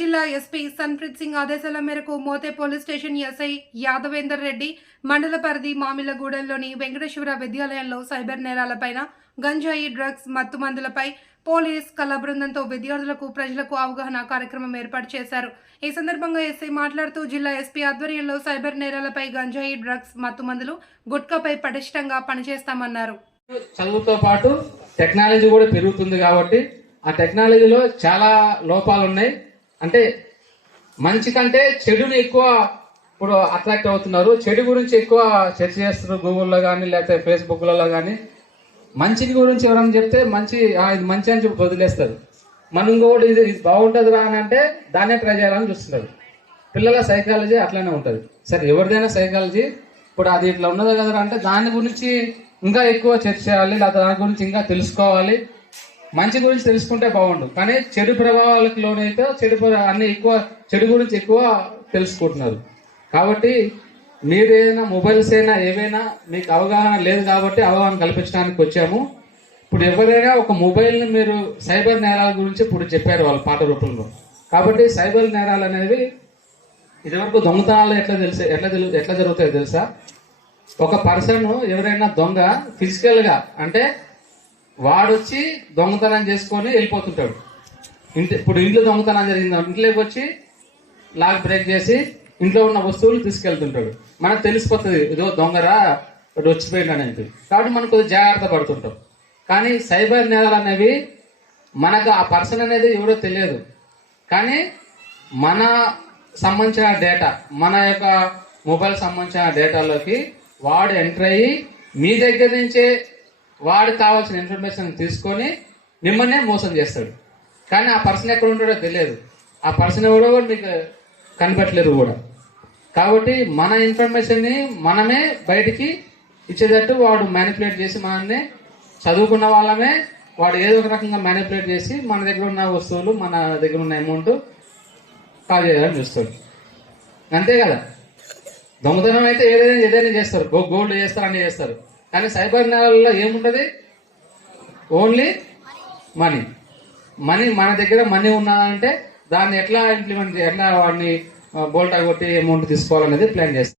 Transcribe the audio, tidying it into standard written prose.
జిల్లా ఎస్పీ సన్ప్రీత్ సింగ్ ఆదేశాల మేరకు Mothe police station SI Yadavender Reddy మండల పరిధి మామిళ్లగూడెంలోని వెంకటేశ్వర విద్యాలయంలో సైబర్ నేరాలపైన గంజాయి, డ్రగ్స్, మత్తు మందులపై పోలీస్ కళా బృందంతో విద్యార్థులకు, ప్రజలకు అవగాహన కార్యక్రమం ఏర్పాటు చేశారు. ఈ సందర్భంగా ఎస్ఐ మాట్లాడుతూ జిల్లా ఎస్పీ ఆధ్వర్యంలో సైబర్ నేరాలపై గంజాయి, డ్రగ్స్, మత్తు మందులు, గుట్కాపై పటిష్టంగా పనిచేస్తామన్నారు. చదువుతో పాటు టెక్నాలజీ కూడా పెరుగుతుంది కాబట్టి ఆ టెక్నాలజీలో చాలా లోపాలు ఉన్నాయి. అంటే మంచి కంటే చెడుని ఎక్కువ ఇప్పుడు అట్రాక్ట్ అవుతున్నారు. చెడు గురించి ఎక్కువ చర్చ చేస్తున్నారు గూగుల్లో కానీ లేకపోతే ఫేస్బుక్లలో కానీ. మంచి గురించి ఎవరైనా చెప్తే ఇది మంచి అని చెప్పి వదిలేస్తారు. మనం ఇంకోటి ఇది బాగుంటుంది రా అని అంటే దాన్నే ట్రై చేయాలని చూస్తున్నారు. పిల్లల సైకాలజీ అట్లనే ఉంటుంది. సరే, ఎవరిదైనా సైకాలజీ ఇప్పుడు అది ఇట్లా ఉన్నది కదా అంటే దాని గురించి ఇంకా ఎక్కువ చర్చ చేయాలి, లేదా దాని గురించి ఇంకా తెలుసుకోవాలి. మంచి గురించి తెలుసుకుంటే బాగుండు, కానీ చెడు ప్రభావాలకు లోనైతే చెడు గురించి ఎక్కువ తెలుసుకుంటున్నారు. కాబట్టి మీరు ఏదైనా మొబైల్స్ అయినా ఏవైనా మీకు అవగాహన లేదు కాబట్టి అవగాహన కల్పించడానికి వచ్చాము. ఇప్పుడు ఎవరైనా ఒక మొబైల్ని మీరు సైబర్ నేరాల గురించి ఇప్పుడు చెప్పారు వాళ్ళు పాట రూపంలో. కాబట్టి సైబర్ నేరాలు అనేవి ఇదివరకు దొంగతనాలు ఎట్లా జరుగుతాయో తెలుసా? ఒక పర్సన్ ఎవరైనా దొంగ ఫిజికల్గా అంటే వాడొచ్చి దొంగతనం చేసుకొని వెళ్ళిపోతుంటాడు. ఇప్పుడు ఇంట్లో దొంగతనం జరిగింది, ఇంట్లోకి వచ్చి లాక్ బ్రేక్ చేసి ఇంట్లో ఉన్న వస్తువులు తీసుకెళ్తుంటాడు. మనకు తెలిసిపోతుంది ఇదో దొంగరా వచ్చిపోయింది అనేది. కాబట్టి మనం కొద్దిగా జాగ్రత్త పడుతుంటాం. కానీ సైబర్ నేరాలు అనేవి మనకు ఆ పర్సన్ అనేది ఎవరో తెలియదు, కానీ మన సంబంధించిన డేటా, మన యొక్క మొబైల్ సంబంధించిన డేటాలోకి వాడు ఎంటర్ అయ్యి మీ దగ్గర నుంచే వాడికి కావాల్సిన ఇన్ఫర్మేషన్ తీసుకొని మిమ్మల్నే మోసం చేస్తాడు. కానీ ఆ పర్సన్ ఎక్కడ ఉంటాడో తెలియదు, ఆ పర్సన్ ఎవడో కూడా మీకు కనిపెట్టలేరు కూడా. కాబట్టి మన ఇన్ఫర్మేషన్ని మనమే బయటికి ఇచ్చేటట్టు వాడు మ్యానిపులేట్ చేసి మనల్ని చదువుకున్న వాళ్ళమే వాడు ఏదో ఒక రకంగా మ్యానిపులేట్ చేసి మన దగ్గర ఉన్న వస్తువులు, మన దగ్గర ఉన్న అమౌంట్ కాల్ చేయాలని చూస్తాడు. అంతే కదా. దొంగతనం అయితే ఏదైనా చేస్తారు, గోల్డ్ చేస్తారు, అన్నీ చేస్తారు. కానీ సైబర్ నేరాలలో ఏముంటుంది? Only money. మన దగ్గర మనీ ఉన్నదంటే దాన్ని ఎట్లా ఇంప్లిమెంట్ ఎట్లా వాడిని బోల్టా కొట్టి అమౌంట్ తీసుకోవాలనేది ప్లాన్ చేస్తారు.